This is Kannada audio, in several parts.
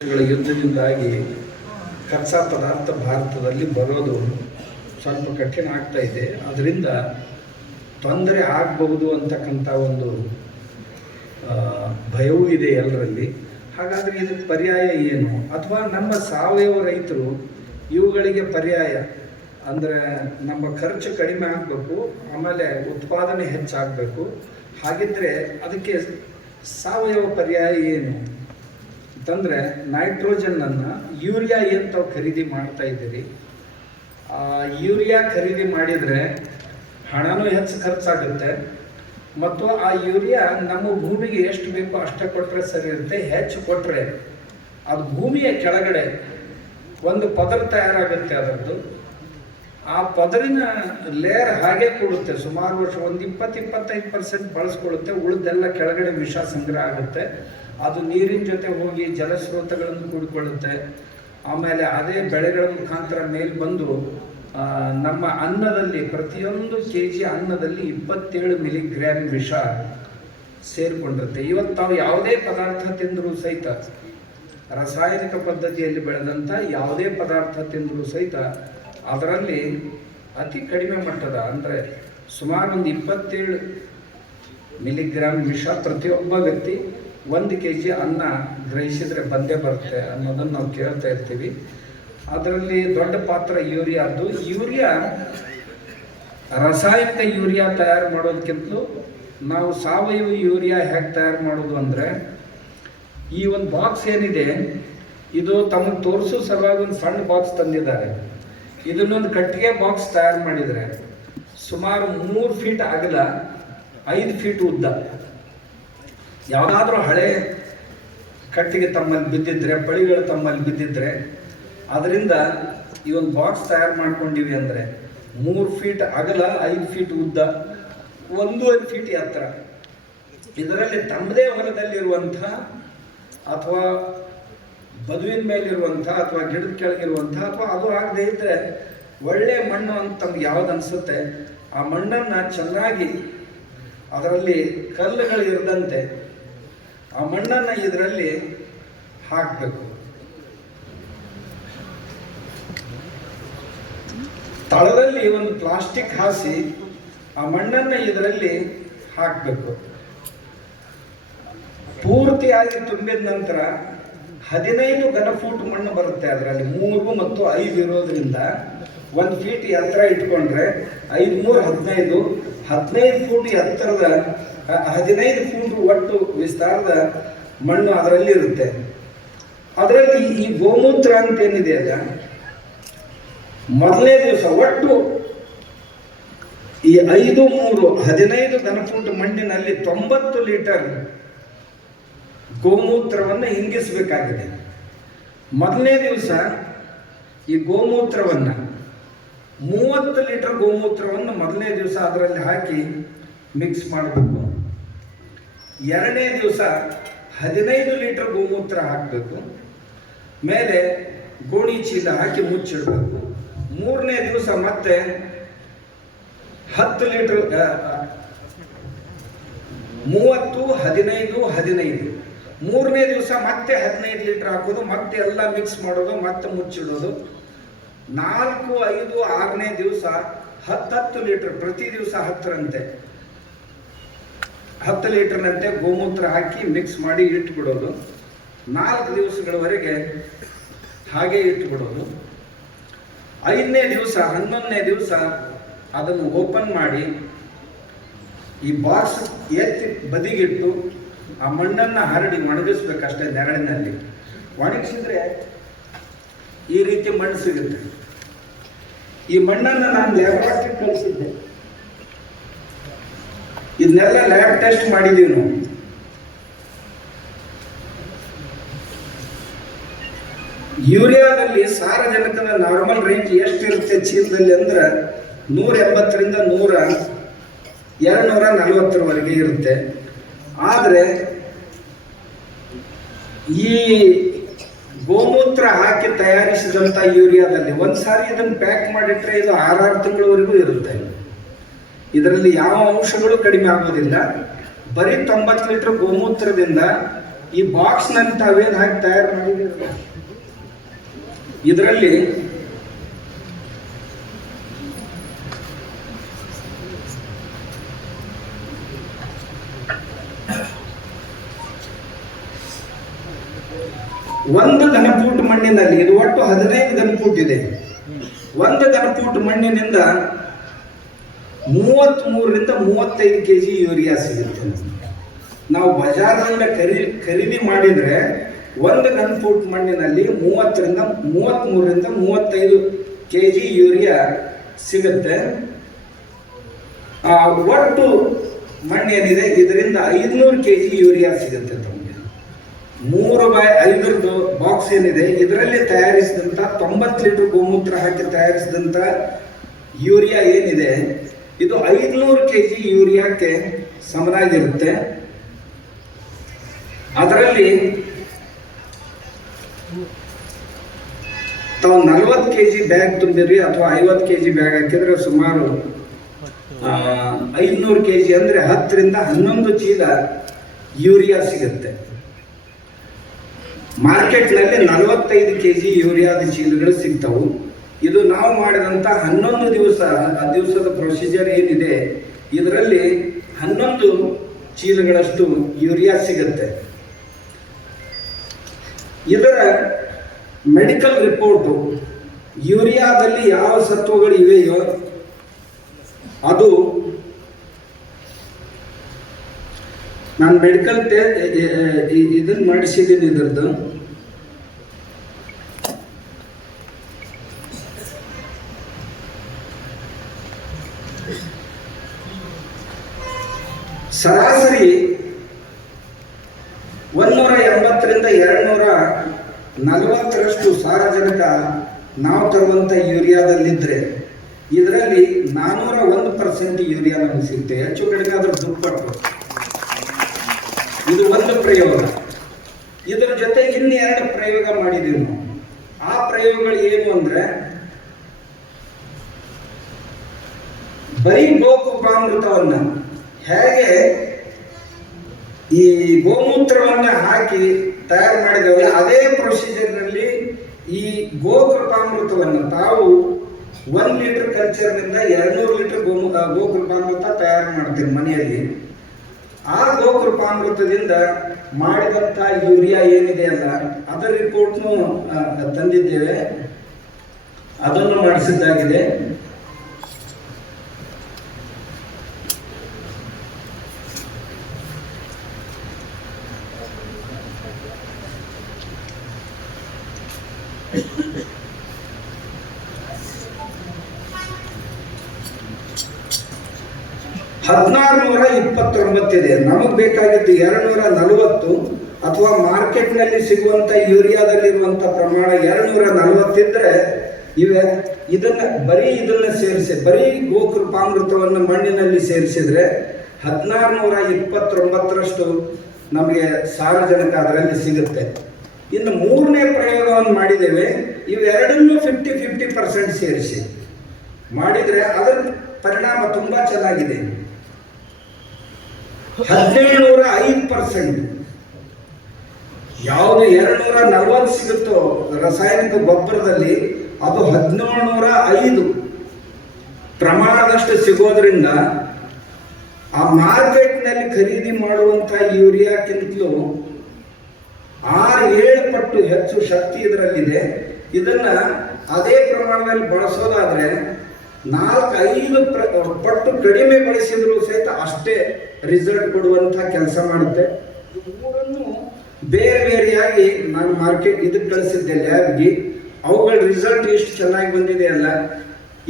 ಯುದ್ಧದಿಂದಾಗಿ ಕಚ್ಚಾ ಪದಾರ್ಥ ಭಾರತದಲ್ಲಿ ಬರೋದು ಸ್ವಲ್ಪ ಕಠಿಣ ಆಗ್ತಾ ಇದೆ. ಅದರಿಂದ ತೊಂದರೆ ಆಗಬಹುದು ಅಂತಕ್ಕಂಥ ಒಂದು ಭಯವೂ ಇದೆ ಎಲ್ಲರಲ್ಲಿ. ಹಾಗಾದರೆ ಇದಕ್ಕೆ ಪರ್ಯಾಯ ಏನು? ಅಥವಾ ನಮ್ಮ ಸಾವಯವ ರೈತರು ಇವುಗಳಿಗೆ ಪರ್ಯಾಯ ಅಂದರೆ ನಮ್ಮ ಖರ್ಚು ಕಡಿಮೆ ಆಗಬೇಕು, ಆಮೇಲೆ ಉತ್ಪಾದನೆ ಹೆಚ್ಚಾಗಬೇಕು. ಹಾಗಿದ್ದರೆ ಅದಕ್ಕೆ ಸಾವಯವ ಪರ್ಯಾಯ ಏನು ಅಂತಂದರೆ, ನೈಟ್ರೋಜನ್ನನ್ನು ಯೂರಿಯಾ ಏನು ತಾವು ಖರೀದಿ ಮಾಡ್ತಾ ಇದ್ದೀರಿ, ಯೂರಿಯಾ ಖರೀದಿ ಮಾಡಿದರೆ ಹಣನೂ ಹೆಚ್ಚು ಖರ್ಚಾಗುತ್ತೆ ಮತ್ತು ಆ ಯೂರಿಯಾ ನಮ್ಮ ಭೂಮಿಗೆ ಎಷ್ಟು ಬೇಕೋ ಅಷ್ಟೇ ಕೊಟ್ಟರೆ ಸರಿ ಇರುತ್ತೆ. ಹೆಚ್ಚು ಕೊಟ್ಟರೆ ಅದು ಭೂಮಿಯ ಕೆಳಗಡೆ ಒಂದು ಪದರ ತಯಾರಾಗುತ್ತೆ. ಅದರದ್ದು ಆ ಪದರಿನ ಲೇಯರ್ ಹಾಗೆ ಕೊಡುತ್ತೆ. ಸುಮಾರು ವರ್ಷ ಒಂದು 20-25% ಬಳಸ್ಕೊಳ್ಳುತ್ತೆ. ಉಳಿದೆಲ್ಲ ಕೆಳಗಡೆ ವಿಷ ಸಂಗ್ರಹ ಆಗುತ್ತೆ. ಅದು ನೀರಿನ ಜೊತೆ ಹೋಗಿ ಜಲಸ್ರೋತಗಳನ್ನು ಕೂಡಿಕೊಳ್ಳುತ್ತೆ. ಆಮೇಲೆ ಅದೇ ಬೆಳೆಗಳ ಮುಖಾಂತರ ಮೇಲೆ ಬಂದು ನಮ್ಮ ಅನ್ನದಲ್ಲಿ ಪ್ರತಿಯೊಂದು kg ಅನ್ನದಲ್ಲಿ 27 ಮಿಲಿಗ್ರಾಮ್ ವಿಷ ಸೇರಿಕೊಂಡಿರುತ್ತೆ. ಇವತ್ತು ತಾವು ಯಾವುದೇ ಪದಾರ್ಥ ತಿಂದರೂ ಸಹಿತ, ರಾಸಾಯನಿಕ ಪದ್ಧತಿಯಲ್ಲಿ ಬೆಳೆದಂಥ ಯಾವುದೇ ಪದಾರ್ಥ ತಿಂದರೂ ಸಹಿತ ಅದರಲ್ಲಿ ಅತಿ ಕಡಿಮೆ ಮಟ್ಟದ ಅಂದರೆ ಸುಮಾರು ಒಂದು 27 ಮಿಲಿಗ್ರಾಮ್ ವಿಷ ಪ್ರತಿಯೊಬ್ಬ ವ್ಯಕ್ತಿ 1 kg ಅನ್ನ ಗ್ರಹಿಸಿದರೆ ಬಂದೇ ಬರುತ್ತೆ ಅನ್ನೋದನ್ನು ನಾವು ಕೇಳ್ತಾ ಇರ್ತೀವಿ. ಅದರಲ್ಲಿ ದೊಡ್ಡ ಪಾತ್ರ ಯೂರಿಯಾದ್ದು. ಯೂರಿಯಾ ರಾಸಾಯನಿಕ ಯೂರಿಯಾ ತಯಾರು ಮಾಡೋದಕ್ಕಿಂತಲೂ ನಾವು ಸಾವಯವ ಯೂರಿಯಾ ಹೇಗೆ ತಯಾರು ಮಾಡೋದು ಅಂದರೆ, ಈ ಒಂದು ಬಾಕ್ಸ್ ಏನಿದೆ ಇದು ತಮಗೆ ತೋರಿಸೋ ಸಲುವಾಗಿ ಒಂದು ಸಣ್ಣ ಬಾಕ್ಸ್ ತಂದಿದ್ದಾರೆ. ಇದನ್ನೊಂದು ಕಟ್ಟಿಗೆ ಬಾಕ್ಸ್ ತಯಾರು ಮಾಡಿದರೆ ಸುಮಾರು 3 ಫೀಟ್ ಅಗಲ, 5 ಫೀಟ್ ಉದ್ದ. ಯಾವುದಾದ್ರೂ ಹಳೆ ಕಟ್ಟಿಗೆ ತಮ್ಮಲ್ಲಿ ಬಿದ್ದಿದ್ರೆ, ಬಳಿಗಳು ತಮ್ಮಲ್ಲಿ ಬಿದ್ದಿದ್ರೆ ಅದರಿಂದ ಈ ಒಂದು ಬಾಕ್ಸ್ ತಯಾರು ಮಾಡ್ಕೊಂಡಿವಿ ಅಂದರೆ 3 ಫೀಟ್ ಅಗಲ, 5 ಫೀಟ್ ಉದ್ದ, 1.5 ಫೀಟ್ ಎತ್ತರ. ಇದರಲ್ಲಿ ತಮ್ಮದೇ ಹೊಲದಲ್ಲಿರುವಂಥ ಅಥವಾ ಬದುವಿನ ಮೇಲಿರುವಂಥ ಅಥವಾ ಗಿಡದ ಕೆಳಗಿರುವಂಥ ಅಥವಾ ಅದು ಆಗದೆ ಇದ್ದರೆ ಒಳ್ಳೆ ಮಣ್ಣು ಅಂತ ತಮ್ಗೆ ಯಾವ್ದು ಅನಿಸುತ್ತೆ ಆ ಮಣ್ಣನ್ನು ಚೆನ್ನಾಗಿ ಅದರಲ್ಲಿ ಕಲ್ಲುಗಳು ಇರದಂತೆ ಆ ಮಣ್ಣನ್ನು ಇದರಲ್ಲಿ ಹಾಕಬೇಕು. ತಳದಲ್ಲಿ ಒಂದು ಪ್ಲಾಸ್ಟಿಕ್ ಹಾಸಿ ಆ ಮಣ್ಣನ್ನು ಇದರಲ್ಲಿ ಹಾಕಬೇಕು. ಪೂರ್ತಿಯಾಗಿ ತುಂಬಿದ ನಂತರ 15 ಘನ ಫೂಟ್ ಮಣ್ಣು ಬರುತ್ತೆ. ಅದರಲ್ಲಿ 3 ಮತ್ತು 5 ಇರೋದ್ರಿಂದ 1 ಫೀಟ್ ಎತ್ತರ ಇಟ್ಕೊಂಡ್ರೆ 5 3 15 ಫೂಟ್ ಎತ್ತರದ 15 ಫೂಟ್ ಒಟ್ಟು ವಿಸ್ತಾರದ ಮಣ್ಣು ಅದರಲ್ಲಿ ಇರುತ್ತೆ. ಅದರಲ್ಲಿ ಈ ಗೋಮೂತ್ರ ಅಂತ ಏನಿದೆ ಅಲ್ಲ, ಮೊದಲನೇ ದಿವಸ ಒಟ್ಟು ಈ 5 3 15 ಘನ ಫೂಟ್ ಮಣ್ಣಿನಲ್ಲಿ 90 ಲೀಟರ್ ಗೋಮೂತ್ರವನ್ನು ಇಂಗಿಸಬೇಕಾಗಿದೆ. ಮೊದಲನೇ ದಿವಸ ಈ ಗೋಮೂತ್ರವನ್ನು 30 ಲೀಟರ್ ಗೋಮೂತ್ರವನ್ನು ಮೊದಲನೇ ದಿವಸ ಅದರಲ್ಲಿ ಹಾಕಿ ಮಿಕ್ಸ್ ಮಾಡಬೇಕು. ಎರಡನೇ ದಿವಸ 15 ಲೀಟರ್ ಗೋಮೂತ್ರ ಹಾಕಬೇಕು. ಮೇಲೆ ಗೋಣಿ ಚೀಲ ಹಾಕಿ ಮುಚ್ಚಿಡಬೇಕು. ಮೂರನೇ ದಿವಸ ಮತ್ತೆ 10 ಲೀಟರ್ 30 15 15. ಮೂರನೇ ದಿವಸ ಮತ್ತೆ 15 ಲೀಟರ್ ಹಾಕೋದು, ಮತ್ತೆ ಎಲ್ಲ ಮಿಕ್ಸ್ ಮಾಡೋದು, ಮತ್ತೆ ಮುಚ್ಚಿಡೋದು. 4 5 6ನೇ ದಿವಸ 10 ಲೀಟರ್, ಪ್ರತಿ ದಿವಸ 10 ಲೀಟರ್ನಂತೆ ಗೋಮೂತ್ರ ಹಾಕಿ ಮಿಕ್ಸ್ ಮಾಡಿ ಇಟ್ಬಿಡೋದು. 4 ದಿವಸಗಳವರೆಗೆ ಹಾಗೆ ಇಟ್ಬಿಡೋದು. 5ನೇ ದಿವಸ 11ನೇ ದಿವಸ ಅದನ್ನು ಓಪನ್ ಮಾಡಿ ಈ ಬಾಕ್ಸ್ ಎತ್ತಿ ಬದಿಗಿಟ್ಟು ಆ ಮಣ್ಣನ್ನು ಹರಡಿ ಒಣಗಿಸ್ಬೇಕಷ್ಟೇ ನೆರಳಿನಲ್ಲಿ. ಒಣಗಿಸಿದ್ರೆ ಈ ರೀತಿ ಮಣ್ಣು ಸಿಗುತ್ತೆ. ಈ ಮಣ್ಣನ್ನು ನಾನು ಲ್ಯಾಬ್ರಾಟರಿ ಕಳಿಸಿದ್ದೆ. ಇದನ್ನೆಲ್ಲ ಲ್ಯಾಬ್ ಟೆಸ್ಟ್ ಮಾಡಿದ್ದೀವಿ ನಾವು. ಯೂರಿಯಾದಲ್ಲಿ ಸಾರಜನಕದ ನಾರ್ಮಲ್ ರೇಂಜ್ ಎಷ್ಟಿರುತ್ತೆ ಚೀಲದಲ್ಲಿ ಅಂದ್ರೆ 180ರಿಂದ 240ರವರೆಗೆ ಇರುತ್ತೆ. ಆದರೆ ಈ ಗೋಮೂತ್ರ ಹಾಕಿ ತಯಾರಿಸಿದಂಥ ಯೂರಿಯಾದಲ್ಲಿ ಒಂದು ಸಾರಿ ಇದನ್ನು ಪ್ಯಾಕ್ ಮಾಡಿಟ್ರೆ ಇದು 6 ತಿಂಗಳವರೆಗೂ ಇರುತ್ತೆ. ಇದರಲ್ಲಿ ಯಾವ ಅಂಶಗಳು ಕಡಿಮೆ ಆಗೋದಿಲ್ಲ. ಬರೀ 90 ಲೀಟರ್ ಗೋಮೂತ್ರದಿಂದ ಈ ಬಾಕ್ಸ್ನಲ್ಲಿ ತಾವೇನು ಹಾಕಿ ತಯಾರು ಮಾಡಿದ್ದೀರ ಇದರಲ್ಲಿ ಒಂದು ಘನಫೂಟ್ ಮಣ್ಣಿನಲ್ಲಿ, ಇದು ಒಟ್ಟು 15 ಘನಫೂಟ್ ಇದೆ, ಒಂದು ಘನಫೂಟ್ ಮಣ್ಣಿನಿಂದ 33ರಿಂದ 35 kg ಯೂರಿಯಾ ಸಿಗುತ್ತೆ. ನಾವು ಬಜಾರ್ನಿಂದ ಖರೀದಿ ಮಾಡಿದರೆ ಒಂದು ಘನಫೂಟ್ ಮಣ್ಣಿನಲ್ಲಿ 33ರಿಂದ 35 kg ಯೂರಿಯಾ ಸಿಗುತ್ತೆ. ಒಟ್ಟು ಮಣ್ಣು ಏನಿದೆ ಇದರಿಂದ 500 kg ಯೂರಿಯಾ ಸಿಗುತ್ತೆ. ತಮಗೆ 3/5 ಬಾಕ್ಸ್ ಏನಿದೆ ಇದರಲ್ಲಿ ತಯಾರಿಸಿದಂಥ 90 ಲೀಟರ್ ಗೋಮೂತ್ರ ಹಾಕಿ ತಯಾರಿಸಿದಂಥ ಯೂರಿಯಾ ಏನಿದೆ ಇದು 500 kg ಯೂರಿಯಾಕ್ಕೆ ಸಮನಾಗಿರುತ್ತೆ. ಅದರಲ್ಲಿ ತಾವು 40 kg ಬ್ಯಾಗ್ ತುಂಬಿರಿ ಅಥವಾ 50 kg ಬ್ಯಾಗ್ ಹಾಕಿದ್ರೆ ಸುಮಾರು 500 kg ಅಂದರೆ 10ರಿಂದ 11 ಚೀಲ ಯೂರಿಯಾ ಸಿಗುತ್ತೆ. ಮಾರ್ಕೆಟ್ನಲ್ಲಿ 45 kg ಯೂರಿಯಾದ ಚೀಲಗಳು ಸಿಗ್ತವು. ಇದು ನಾವು ಮಾಡಿದಂಥ 11 ದಿವಸದ ಪ್ರೊಸೀಜರ್ ಏನಿದೆ ಇದರಲ್ಲಿ 11 ಚೀಲಗಳಷ್ಟು ಯೂರಿಯಾ ಸಿಗುತ್ತೆ. ಇದರ ಮೆಡಿಕಲ್ ರಿಪೋರ್ಟು ಯೂರಿಯಾದಲ್ಲಿ ಯಾವ ಸತ್ವಗಳು ಇವೆಯೋ ಅದು ನಾನು ಮೆಡಿಕಲ್ ಇದನ್ನು ಮಾಡಿಸಿದ್ದೀನಿ. ಇದರದ್ದು ಸರಾಸರಿ 180ರಿಂದ 240ರಷ್ಟು ಸಾರಜನಕ ನಾವು ತರುವಂಥ ಯೂರಿಯಾದಲ್ಲಿದ್ದರೆ ಇದರಲ್ಲಿ 401% ಯೂರಿಯಾ ನಮಗೆ ಸಿಗುತ್ತೆ. ಹೆಚ್ಚು ಕಡಿಮೆ ಅದರ ದುಪ್ಪಟ್ಟು. ಇದು ಒಂದು ಪ್ರಯೋಗ. ಇದರ ಜೊತೆ ಇನ್ನು 2 ಪ್ರಯೋಗ ಮಾಡಿದ್ದೀವಿ ನಾವು. ಆ ಪ್ರಯೋಗಗಳು ಏನು ಅಂದರೆ ಬರೀ ಗೋಕೃಪಾಮೃತವನ್ನು ಹೇಗೆ ಈ ಗೋಮೂತ್ರವನ್ನು ಹಾಕಿ ತಯಾರು ಮಾಡಿದ್ದೇವೆ ಅದೇ ಪ್ರೊಸೀಜರ್ನಲ್ಲಿ ಈ ಗೋಕೃಪಾಮೃತವನ್ನು ತಾವು 1 ಲೀಟರ್ ಕಲ್ಚರ್ನಿಂದ 200 ಲೀಟರ್ ಗೋಕೃಪಾಮೃತ ತಯಾರು ಮಾಡ್ತೀವಿ ಮನೆಯಲ್ಲಿ. ಆ ಗೋಕೃಪಾಮೃತದಿಂದ ಮಾಡಿದಂಥ ಯೂರಿಯಾ ಏನಿದೆ ಅಲ್ಲ ಅದರ ರಿಪೋರ್ಟ್ನು ತಂದಿದ್ದೇವೆ, ಅದನ್ನು ಮಾಡಿಸಿದ್ದಾಗಿದೆ. ಇದೆ. ನಮಗೆ ಬೇಕಾಗಿದ್ದು 240 ಅಥವಾ ಮಾರ್ಕೆಟ್ನಲ್ಲಿ ಸಿಗುವಂಥ ಯೂರಿಯಾದಲ್ಲಿರುವಂಥ ಪ್ರಮಾಣ 240 ಇದ್ದರೆ ಇದನ್ನು ಸೇರಿಸಿ ಬರೀ ಗೋಕೃಪಾಮೃತವನ್ನು ಮಣ್ಣಿನಲ್ಲಿ ಸೇರಿಸಿದರೆ 1629ರಷ್ಟು ನಮಗೆ ಸಾರಜನಕ ಅದರಲ್ಲಿ ಸಿಗುತ್ತೆ. ಇನ್ನು 3ನೇ ಪ್ರಯೋಗವನ್ನು ಮಾಡಿದ್ದೇವೆ. ಇವೆರಡನ್ನೂ 50% ಸೇರಿಸಿ ಮಾಡಿದರೆ ಅದರ ಪರಿಣಾಮ ತುಂಬ ಚೆನ್ನಾಗಿದೆ. 1705% ಯಾವುದು 240 ಸಿಗುತ್ತೋ ರಾಸಾಯನಿಕ ಗೊಬ್ಬರದಲ್ಲಿ ಅದು 1705 ಪ್ರಮಾಣದಷ್ಟು ಸಿಗೋದ್ರಿಂದ ಆ ಮಾರ್ಕೆಟ್ನಲ್ಲಿ ಖರೀದಿ ಮಾಡುವಂಥ ಯೂರಿಯಾಕ್ಕಿಂತಲೂ 6-7 ಪಟ್ಟು ಹೆಚ್ಚು ಶಕ್ತಿ ಇದರಲ್ಲಿದೆ. ಇದನ್ನು ಅದೇ ಪ್ರಮಾಣದಲ್ಲಿ ಬಳಸೋದಾದರೆ 4-5 ಪಟ್ಟು ಕಡಿಮೆ ಬಳಸಿದ್ರು ಸಹಿತ ಅಷ್ಟೇ ರಿಸಲ್ಟ್ ಕೊಡುವಂಥ ಕೆಲಸ ಮಾಡುತ್ತೆ. ಮೂರನ್ನು ಬೇರೆ ಬೇರೆಯಾಗಿ ನಾನು ಇದಕ್ಕೆ ಕಳಿಸಿದ್ದೆ ಲ್ಯಾಬ್ಗೆ. ಅವುಗಳ ರಿಸಲ್ಟ್ ಎಷ್ಟು ಚೆನ್ನಾಗಿ ಬಂದಿದೆ ಅಲ್ಲ.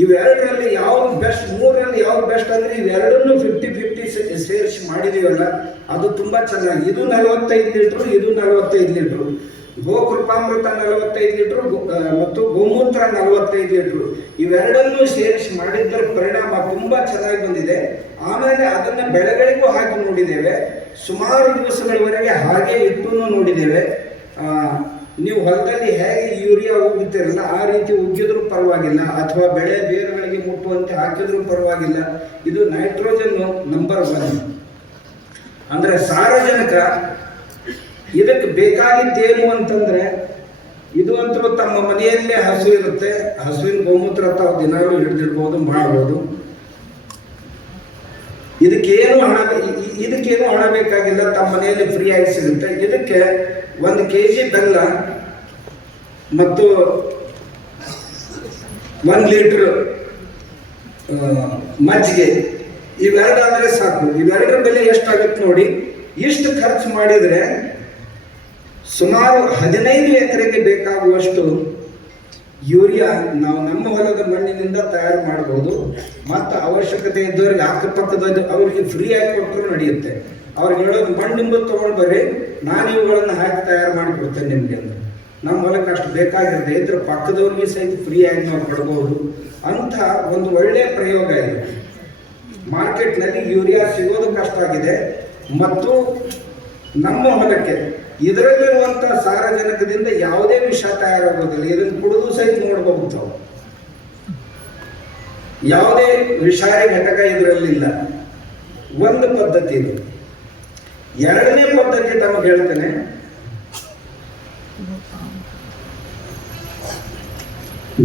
ಇವೆರಡರಲ್ಲಿ ಯಾವುದು ಬೆಸ್ಟ್, 3ರಲ್ಲಿ ಯಾವುದು ಬೆಸ್ಟ್ ಅಂದರೆ ಇವೆರಡನ್ನು 50-50 ಸೇರಿಸಿ ಮಾಡಿದೀವಲ್ಲ ಅದು ತುಂಬ ಚೆನ್ನಾಗಿ. ಇದು 45 ಲೀಟ್ರು, ಇದು 45 ಲೀಟ್ರು. ಗೋಕೃಪಾಮೃತ 45 ಲೀಟ್ರು ಮತ್ತು ಗೋಮೂತ್ರ 45 ಲೀಟ್ರು. ಇವೆರಡನ್ನೂ ಸೇರಿಸಿ ಮಾಡಿದ್ದರ ಪರಿಣಾಮ ತುಂಬ ಚೆನ್ನಾಗಿ ಬಂದಿದೆ. ಆಮೇಲೆ ಅದನ್ನು ಬೆಳೆಗಳಿಗೂ ಹಾಕಿ ನೋಡಿದ್ದೇವೆ. ಸುಮಾರು ದಿವಸಗಳವರೆಗೆ ಹಾಗೆ ಇಟ್ಟು ನೋಡಿದ್ದೇವೆ. ನೀವು ಹೊಲದಲ್ಲಿ ಹೇಗೆ ಯೂರಿಯಾ ಉಗ್ಗುತ್ತೀರಲ್ಲ ಆ ರೀತಿ ಉಗ್ಗಿದ್ರೂ ಪರವಾಗಿಲ್ಲ, ಅಥವಾ ಬೆಳೆ ಬೇರುಗಳಿಗೆ ಮುಟ್ಟುವಂತೆ ಹಾಕಿದ್ರೂ ಪರವಾಗಿಲ್ಲ. ಇದು ನೈಟ್ರೋಜನ್ ನಂಬರ್ 1 ಅಂದರೆ ಸಾರಜನಕ ಇದಕ್ಕೆ ಬೇಕಾಗಿದ್ದೇನು ಅಂತಂದ್ರೆ, ಇದು ಅಂತೂ ತಮ್ಮ ಮನೆಯಲ್ಲೇ ಹಸು ಇರುತ್ತೆ, ಹಸುವಿನ ಗೋಮೂತ್ರ ತಾವು ದಿನಾಲೂ ಹಿಡಿದಿಡ್ಬೋದು, ಮಾಡ್ಬೋದು. ಇದಕ್ಕೇನು ಹಣ ಬೇಕಾಗಿಲ್ಲ, ತಮ್ಮ ಮನೆಯಲ್ಲಿ ಫ್ರೀ ಆಗಿ ಸಿಗುತ್ತೆ. ಇದಕ್ಕೆ 1 kg ಬೆಲ್ಲ ಮತ್ತು 1 ಲೀಟರ್ ಮಜ್ಜಿಗೆ ಇವೆರಡಾದ್ರೆ ಸಾಕು. ಇವೆರಡರ ಬೆಲೆ ಎಷ್ಟಾಗುತ್ತೆ ನೋಡಿ. ಇಷ್ಟು ಖರ್ಚು ಮಾಡಿದರೆ ಸುಮಾರು 15 ಎಕರೆಗೆ ಬೇಕಾಗುವಷ್ಟು ಯೂರಿಯಾ ನಾವು ನಮ್ಮ ಹೊಲದ ಮಣ್ಣಿನಿಂದ ತಯಾರು ಮಾಡಬಹುದು. ಮತ್ತು ಅವಶ್ಯಕತೆ ಇದ್ದವರಿಗೆ ಅಕ್ಕಪಕ್ಕದ ಅವರಿಗೆ ಫ್ರೀ ಆಗಿ ಕೊಟ್ಟರು ನಡೆಯುತ್ತೆ. ಅವ್ರಿಗೆ ಹೇಳೋದು ಮಣ್ಣಿಂದ ತೊಗೊಂಡು ಬರ್ರಿ, ನಾನು ಇವುಗಳನ್ನು ಹಾಕಿ ತಯಾರು ಮಾಡಿಕೊಡ್ತೇನೆ ನಿಮಗೆ ಅಂತ. ನಮ್ಮ ಹೊಲಕ್ಕೆ ಅಷ್ಟು ಬೇಕಾಗಿರುತ್ತೆ, ಇದ್ರ ಪಕ್ಕದವ್ರಿಗೆ ಸಹಿತ ಫ್ರೀ ಆಗಿ ನಾವು ಕೊಡ್ಬೋದು ಅಂತ ಒಂದು ಒಳ್ಳೆಯ ಪ್ರಯೋಗ ಇದೆ. ಮಾರ್ಕೆಟ್ನಲ್ಲಿ ಯೂರಿಯಾ ಸಿಗೋದು ಕಷ್ಟ ಆಗಿದೆ ಮತ್ತು ನಮ್ಮ ಹೊಲಕ್ಕೆ ಇದರಲ್ಲಿರುವಂಥ ಸಾರಜನಕದಿಂದ ಯಾವುದೇ ವಿಷ ತಯಾರಾಗೋದಿಲ್ಲ. ಇದನ್ನು ಕುಡಿದು ಸಹಿತ ನೋಡ್ಬೋದು ತಾವು, ಯಾವುದೇ ವಿಷಾರಿ ಘಟಕ ಇದರಲ್ಲಿಲ್ಲ. ಒಂದು ಪದ್ಧತಿ ಇದು. ಎರಡನೇ ಪದ್ಧತಿ ತಮಗೆ ಹೇಳ್ತೇನೆ.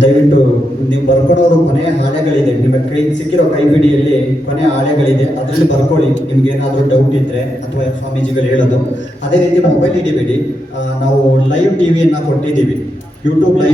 ದಯವಿಟ್ಟು ನೀವು ಬರ್ಕೊಳ್ಳೋರು ಕೊನೆಯ ಹಾಳೆಗಳಿದೆ, ನಿಮ್ಮ ಕೈ ಸಿಕ್ಕಿರೋ ಕೈಪಿಡಿಯಲ್ಲಿ ಕೊನೆಯ ಹಾಳೆಗಳಿದೆ, ಅದರಲ್ಲಿ ಬರ್ಕೊಳ್ಳಿ ನಿಮ್ಗೆ ಏನಾದರೂ ಡೌಟ್ ಇದ್ರೆ ಅಥವಾ ಸ್ವಾಮೀಜಿಗಳು ಹೇಳೋದು. ಅದೇ ರೀತಿ ಮೊಬೈಲ್ ಹಿಡಿಬೇಡಿ. ನಾವು ಲೈವ್ ಟಿವಿಯನ್ನು ಕೊಟ್ಟಿದ್ದೀವಿ, ಯೂಟ್ಯೂಬ್ ಲೈವ್